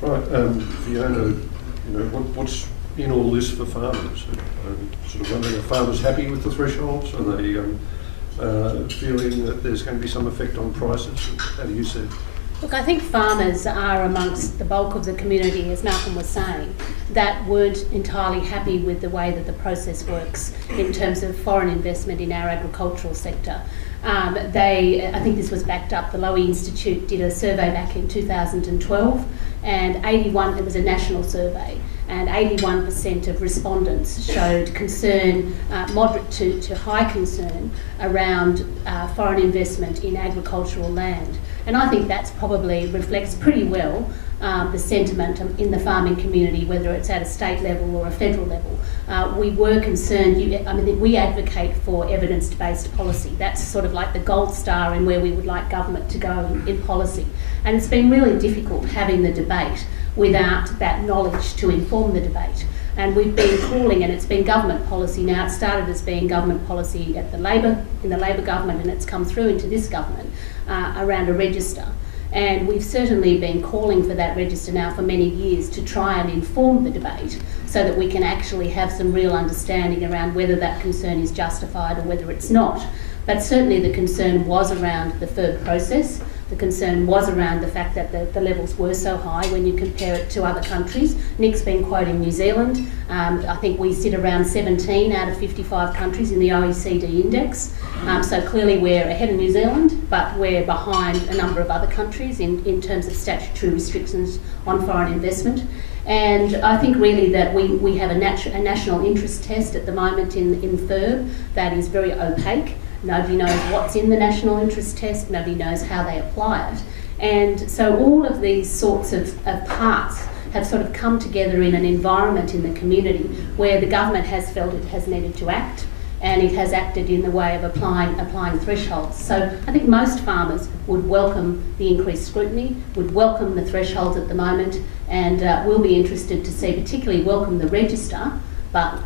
Right, Fiona, what's in all this for farmers? I'm sort of wondering, are farmers happy with the thresholds? Are they feeling that there's going to be some effect on prices? How do you see it? Look, I think farmers are amongst the bulk of the community, as Malcolm was saying, that weren't entirely happy with the way that the process works in terms of foreign investment in our agricultural sector. I think this was backed up. The Lowy Institute did a survey back in 2012, and it was a national survey, and 81% of respondents showed concern, moderate to high concern, around foreign investment in agricultural land. And I think that probably reflects pretty well the sentiment in the farming community, whether it's at a state level or a federal level. We were concerned, we advocate for evidence-based policy. That's sort of like the gold star in where we would like government to go in policy. And it's been really difficult having the debate without that knowledge to inform the debate. And we've been calling, and it's been government policy now. It started as being government policy in the Labor government, and it's come through into this government around a register. And we've certainly been calling for that register now for many years to try and inform the debate so that we can actually have some real understanding around whether that concern is justified or whether it's not. But certainly the concern was around the FIRB process. The concern was around the fact that the levels were so high when you compare it to other countries. Nick's been quoting New Zealand. I think we sit around 17 out of 55 countries in the OECD index. So clearly we're ahead of New Zealand, but we're behind a number of other countries in terms of statutory restrictions on foreign investment. And I think really that we have a national interest test at the moment in FIRB that is very opaque. Nobody knows what's in the national interest test, nobody knows how they apply it. And so all of these sorts of parts have sort of come together in an environment in the community where the government has felt it has needed to act, and it has acted in the way of applying thresholds. So I think most farmers would welcome the increased scrutiny, would welcome the thresholds at the moment, and will be interested to see, particularly welcome the register, but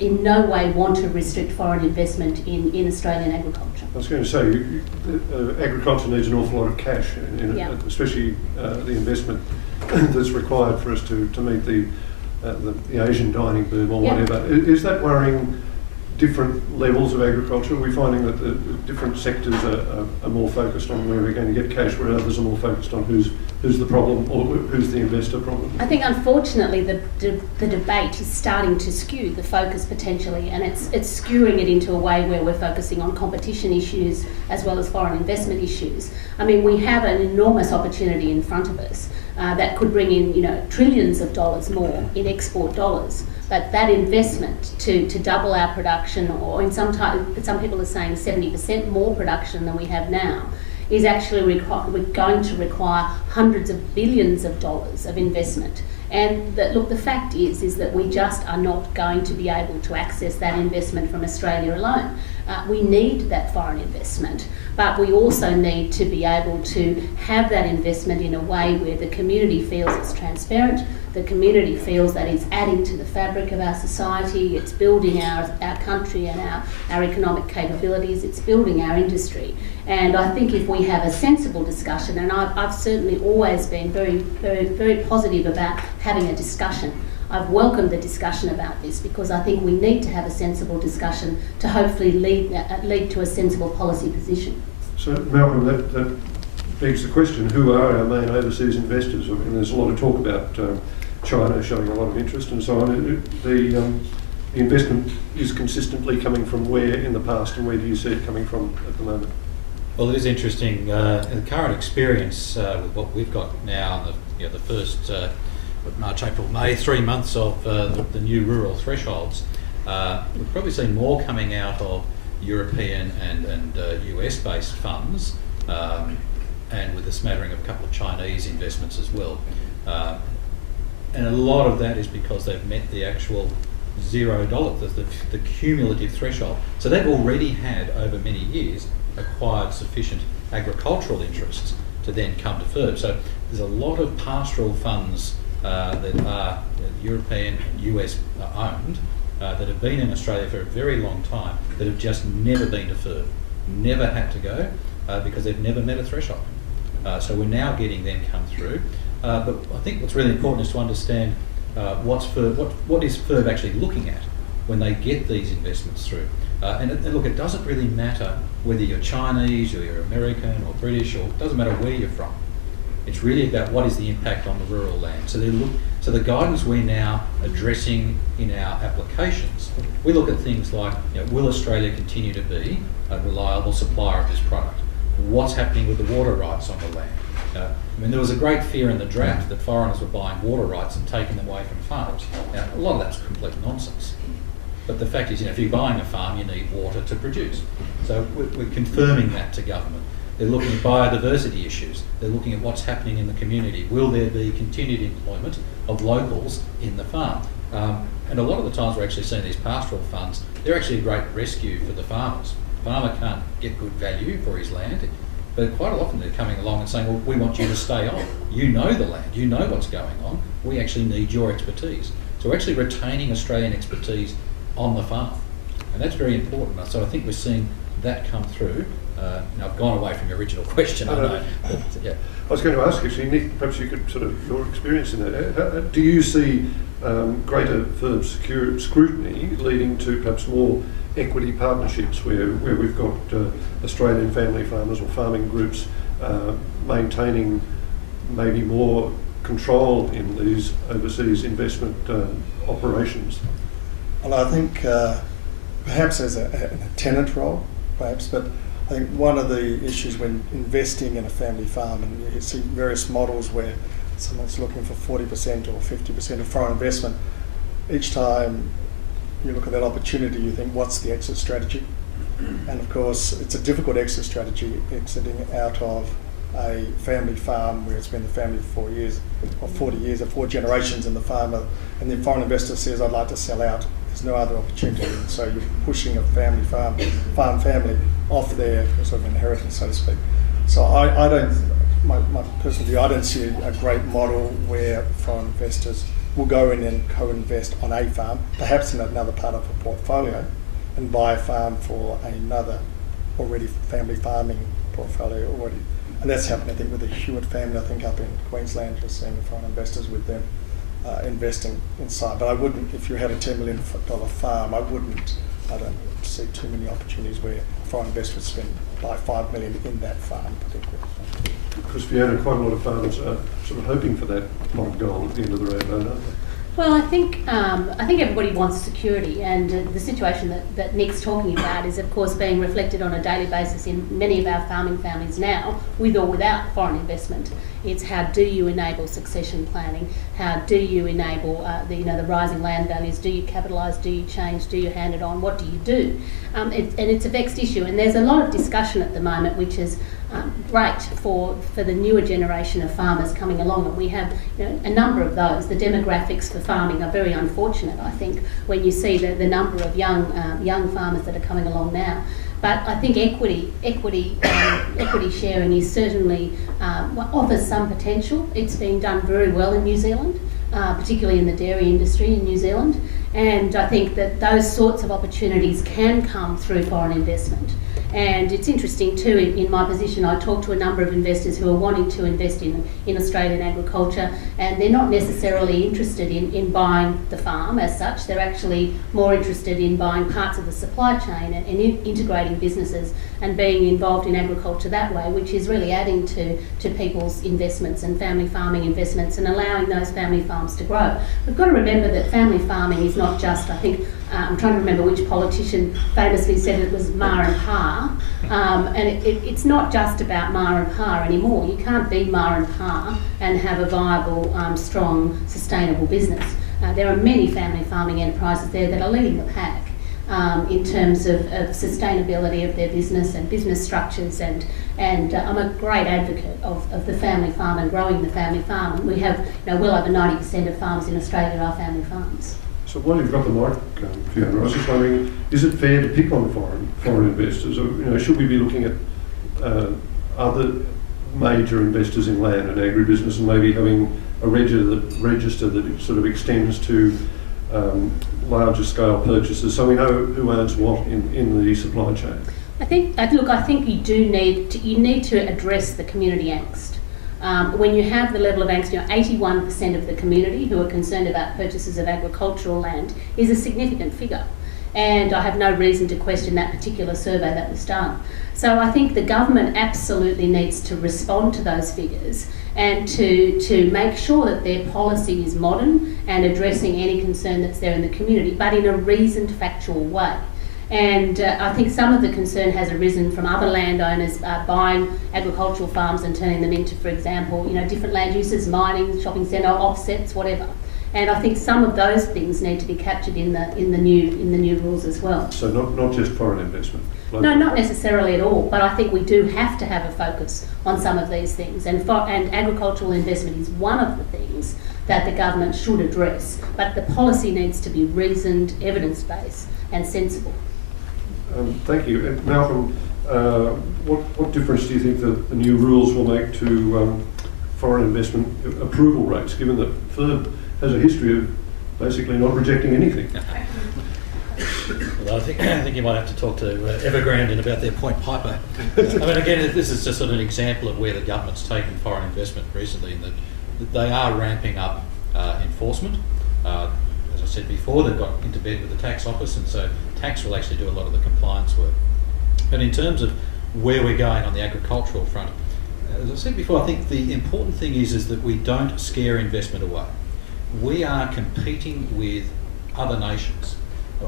in no way want to restrict foreign investment in Australian agriculture. I was going to say, agriculture needs an awful lot of cash, especially the investment that's required for us to meet the Asian dining boom or whatever. Is that worrying different levels of agriculture? Are we finding that the different sectors are more focused on where we're going to get cash, where others are more focused on who's the problem or who's the investor problem? I think unfortunately the debate is starting to skew the focus potentially, and it's skewing it into a way where we're focusing on competition issues as well as foreign investment issues. I mean, we have an enormous opportunity in front of us that could bring in trillions of dollars more in export dollars. But that investment to double our production, or some people are saying 70% more production than we have now, is actually going to require hundreds of billions of dollars of investment. And the fact is that we just are not going to be able to access that investment from Australia alone. We need that foreign investment, but we also need to be able to have that investment in a way where the community feels it's transparent, the community feels that it's adding to the fabric of our society, it's building our country and our economic capabilities, it's building our industry. And I think if we have a sensible discussion, and I've certainly always been very, very, very positive about having a discussion. I've welcomed the discussion about this because I think we need to have a sensible discussion to hopefully lead to a sensible policy position. So Malcolm, that begs the question, who are our main overseas investors? I mean, there's a lot of talk about China showing a lot of interest and so on. The investment is consistently coming from where in the past, and where do you see it coming from at the moment? Well, it is interesting. In the current experience with what we've got now, the first March, April, May, 3 months of the new rural thresholds, we've probably seen more coming out of European and US-based funds, and with a smattering of a couple of Chinese investments as well. And a lot of that is because they've met the actual $0, the cumulative threshold. So they've already had, over many years, acquired sufficient agricultural interests to then come to FIRB. So there's a lot of pastoral funds that are European and US owned that have been in Australia for a very long time that have just never been to FIRB, never had to go because they've never met a threshold. So we're now getting them come through. But I think what's really important is to understand what is FIRB actually looking at when they get these investments through. And look, it doesn't really matter whether you're Chinese or you're American or British, or it doesn't matter where you're from. It's really about what is the impact on the rural land. So the guidance we're now addressing in our applications, we look at things like, will Australia continue to be a reliable supplier of this product? What's happening with the water rights on the land? There was a great fear in the draft that foreigners were buying water rights and taking them away from farms. Now, a lot of that's complete nonsense. But the fact is, if you're buying a farm, you need water to produce. So we're confirming that to government. They're looking at biodiversity issues. They're looking at what's happening in the community. Will there be continued employment of locals in the farm? And a lot of the times we're actually seeing these pastoral funds, they're actually a great rescue for the farmers. The farmer can't get good value for his land, but quite often they're coming along and saying, well, we want you to stay on. You know the land, you know what's going on. We actually need your expertise. So we're actually retaining Australian expertise on the farm. And that's very important. So I think we're seeing that come through. I've gone away from your original question, I know. But, yeah. I was going to ask actually, Nick, perhaps you could your experience in that. Do you see greater FIRB scrutiny leading to perhaps more equity partnerships where we've got Australian family farmers or farming groups maintaining maybe more control in these overseas investment operations? Well, I think perhaps as a tenant role, perhaps, but I think one of the issues when investing in a family farm, and you see various models where someone's looking for 40% or 50% of foreign investment, each time you look at that opportunity, you think, what's the exit strategy? And of course, it's a difficult exit strategy, exiting out of a family farm where it's been the family for 4 years, or 40 years, or 4 generations in the farmer, and the foreign investor says, I'd like to sell out. There's no other opportunity. And so you're pushing a family farm family off their sort of inheritance, so to speak. So I don't, my personal view, I don't see a great model where foreign investors will go in and co-invest on a farm, perhaps in another part of a portfolio, and buy a farm for another already family farming portfolio already. And that's happened, I think, with the Hewitt family, I think, up in Queensland, just seeing foreign investors with them investing inside. But I wouldn't, if you had a $10 million farm, I don't see too many opportunities where foreign investors spend like $5 million in that farm particularly. Because Fiona, quite a lot of farmers are sort of hoping for that pot of gold at the end of the road, aren't they? Well, I think everybody wants security, and the situation that Nick's talking about is, of course, being reflected on a daily basis in many of our farming families now, with or without foreign investment. It's how do you enable succession planning? How do you enable the rising land values? Do you capitalise? Do you change? Do you hand it on? What do you do? And it's a vexed issue, and there's a lot of discussion at the moment, which is great for the newer generation of farmers coming along, and we have a number of those. The demographics for farming are very unfortunate, I think, when you see the number of young farmers that are coming along now. But I think equity sharing is certainly offers some potential. It's being done very well in New Zealand, particularly in the dairy industry in New Zealand, and I think that those sorts of opportunities can come through foreign investment. And it's interesting too, in my position, I talk to a number of investors who are wanting to invest in Australian agriculture, and they're not necessarily interested in buying the farm as such. They're actually more interested in buying parts of the supply chain and integrating businesses and being involved in agriculture that way, which is really adding to people's investments and family farming investments and allowing those family farms to grow. We've got to remember that family farming is not just, I think, I'm trying to remember which politician famously said it was ma and pa, and it's not just about ma and pa anymore. You can't be ma and pa and have a viable, strong, sustainable business. There are many family farming enterprises there that are leading the pack in terms of sustainability of their business and business structures, and I'm a great advocate of the family farm and growing the family farm. And we have well over 90% of farms in Australia are family farms. So while you've got the mic, Fiona, I was just wondering, is it fair to pick on foreign investors, or should we be looking at other major investors in land and agribusiness and maybe having a register that sort of extends to larger scale purchases, so we know who owns what in the supply chain? I think you need to address the community angst. when you have the level of angst, 81% of the community who are concerned about purchases of agricultural land is a significant figure. And I have no reason to question that particular survey that was done. So I think the government absolutely needs to respond to those figures and to make sure that their policy is modern and addressing any concern that's there in the community, but in a reasoned, factual way. And I think some of the concern has arisen from other landowners buying agricultural farms and turning them into, for example, different land uses, mining, shopping centre, offsets, whatever. And I think some of those things need to be captured in the new rules as well. So not just foreign investment. Local. No, not necessarily at all. But I think we do have to have a focus on some of these things, and agricultural investment is one of the things that the government should address. But the policy needs to be reasoned, evidence-based, and sensible. Thank you, Malcolm. What difference do you think the new rules will make to foreign investment approval rates, given that FIRB has a history of basically not rejecting anything? Well, I think you might have to talk to Evergrande about their Point Piper. I mean, again, this is just sort of an example of where the government's taken foreign investment recently, in that they are ramping up enforcement. As I said before, they've got into bed with the tax office, and so tax will actually do a lot of the compliance work. But in terms of where we're going on the agricultural front, as I said before, I think the important thing is that we don't scare investment away. We are competing with other nations.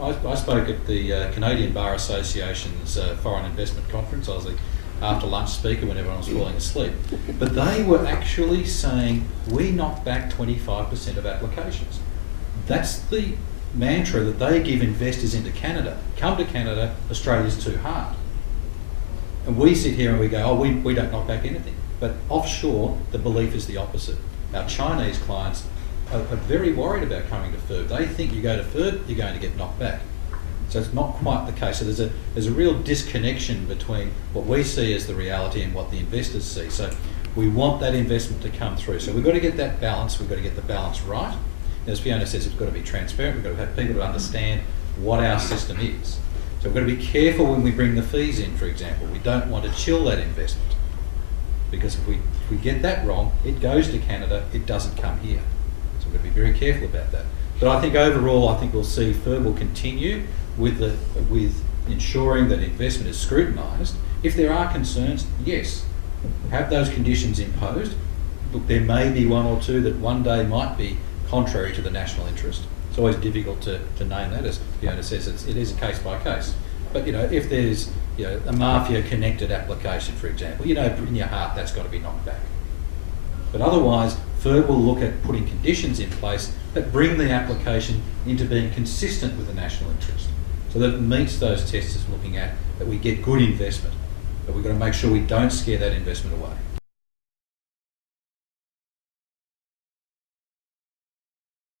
I spoke at the Canadian Bar Association's Foreign Investment Conference. I was the after lunch speaker when everyone was falling asleep. But they were actually saying, we knock back 25% of applications. That's the mantra that they give investors into Canada. Come to Canada, Australia's too hard. And we sit here and we go, we don't knock back anything. But offshore, the belief is the opposite. Our Chinese clients are very worried about coming to FIRB. They think you go to FIRB, you're going to get knocked back. So it's not quite the case. So there's a real disconnection between what we see as the reality and what the investors see. So we want that investment to come through. So we've got to get that balance. We've got to get the balance right. As Fiona says, it's got to be transparent. We've got to have people to understand what our system is. So we've got to be careful when we bring the fees in, for example. We don't want to chill that investment, because if we get that wrong, it goes to Canada, it doesn't come here. So we've got to be very careful about that. But I think overall, I think we'll see FIRB will continue with ensuring that investment is scrutinised. If there are concerns, yes, have those conditions imposed. Look, there may be one or two that one day might be contrary to the national interest. It's always difficult to name that. As Fiona says, it is a case by case. But if there's a mafia-connected application, for example, in your heart that's got to be knocked back. But otherwise, FIRB will look at putting conditions in place that bring the application into being consistent with the national interest, so that it meets those tests it's looking at, that we get good investment. But we've got to make sure we don't scare that investment away.